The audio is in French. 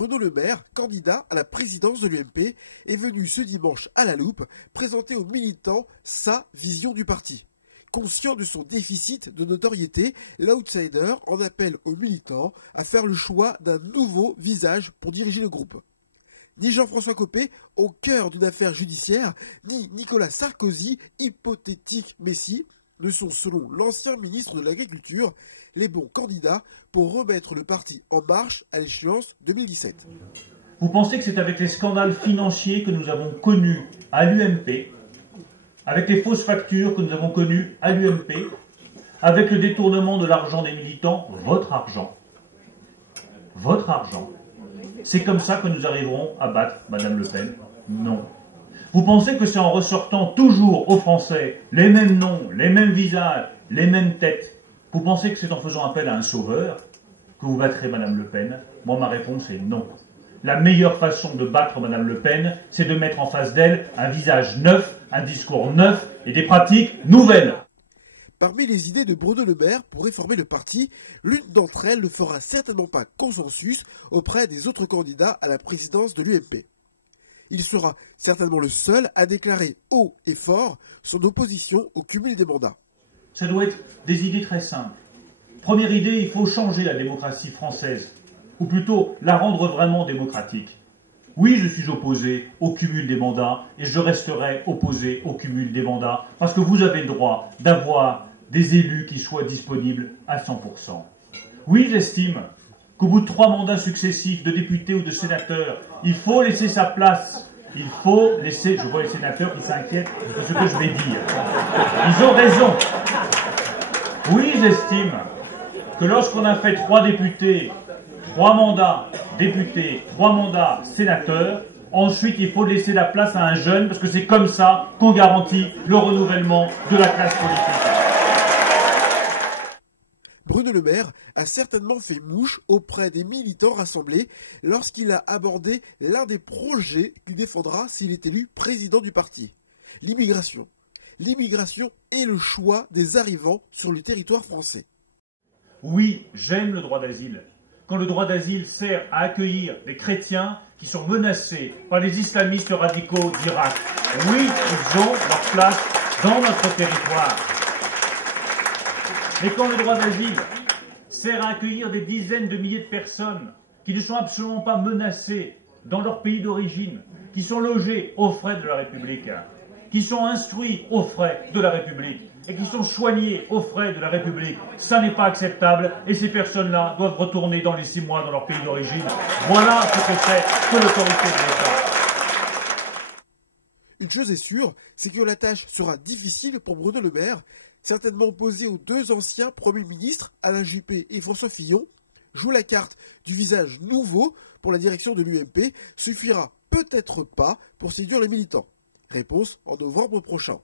Bruno Le Maire, candidat à la présidence de l'UMP, est venu ce dimanche à la Loupe présenter aux militants sa vision du parti. Conscient de son déficit de notoriété, l'outsider en appelle aux militants à faire le choix d'un nouveau visage pour diriger le groupe. Ni Jean-François Copé, au cœur d'une affaire judiciaire, ni Nicolas Sarkozy, hypothétique messie, ne sont, selon l'ancien ministre de l'Agriculture, les bons candidats pour remettre le parti en marche à l'échéance 2017. Vous pensez que c'est avec les scandales financiers que nous avons connus à l'UMP, avec les fausses factures que nous avons connues à l'UMP, avec le détournement de l'argent des militants, votre argent, c'est comme ça que nous arriverons à battre Mme Le Pen? Non. Vous pensez que c'est en ressortant toujours aux Français les mêmes noms, les mêmes visages, les mêmes têtes? Vous pensez que c'est en faisant appel à un sauveur que vous battrez Mme Le Pen? Moi, ma réponse est non. La meilleure façon de battre Mme Le Pen, c'est de mettre en face d'elle un visage neuf, un discours neuf et des pratiques nouvelles. Parmi les idées de Bruno Le Maire pour réformer le parti, l'une d'entre elles ne fera certainement pas consensus auprès des autres candidats à la présidence de l'UMP. Il sera certainement le seul à déclarer haut et fort son opposition au cumul des mandats. Ça doit être des idées très simples. Première idée, il faut changer la démocratie française, ou plutôt la rendre vraiment démocratique. Oui, je suis opposé au cumul des mandats, et je resterai opposé au cumul des mandats, parce que vous avez le droit d'avoir des élus qui soient disponibles à 100%. Oui, j'estime qu'au bout de 3 mandats successifs de députés ou de sénateurs, il faut laisser sa place. Il faut laisser... Je vois les sénateurs qui s'inquiètent de ce que je vais dire. Ils ont raison. Oui, j'estime que lorsqu'on a fait 3 députés, 3 mandats députés, 3 mandats sénateurs, ensuite il faut laisser la place à un jeune, parce que c'est comme ça qu'on garantit le renouvellement de la classe politique. Bruno Le Maire a certainement fait mouche auprès des militants rassemblés lorsqu'il a abordé l'un des projets qu'il défendra s'il est élu président du parti. L'immigration. L'immigration est le choix des arrivants sur le territoire français. Oui, j'aime le droit d'asile. Quand le droit d'asile sert à accueillir des chrétiens qui sont menacés par les islamistes radicaux d'Irak. Oui, ils ont leur place dans notre territoire. Mais quand le droit d'asile sert à accueillir des dizaines de milliers de personnes qui ne sont absolument pas menacées dans leur pays d'origine, qui sont logées aux frais de la République, qui sont instruits aux frais de la République et qui sont soignés aux frais de la République, ça n'est pas acceptable et ces personnes-là doivent retourner dans les 6 mois dans leur pays d'origine. Voilà ce que c'est que l'autorité de l'État. Une chose est sûre, c'est que la tâche sera difficile pour Bruno Le Maire, certainement opposé aux 2 anciens premiers ministres, Alain Juppé et François Fillon. Jouer la carte du visage nouveau pour la direction de l'UMP suffira peut-être pas pour séduire les militants. Réponse en novembre prochain.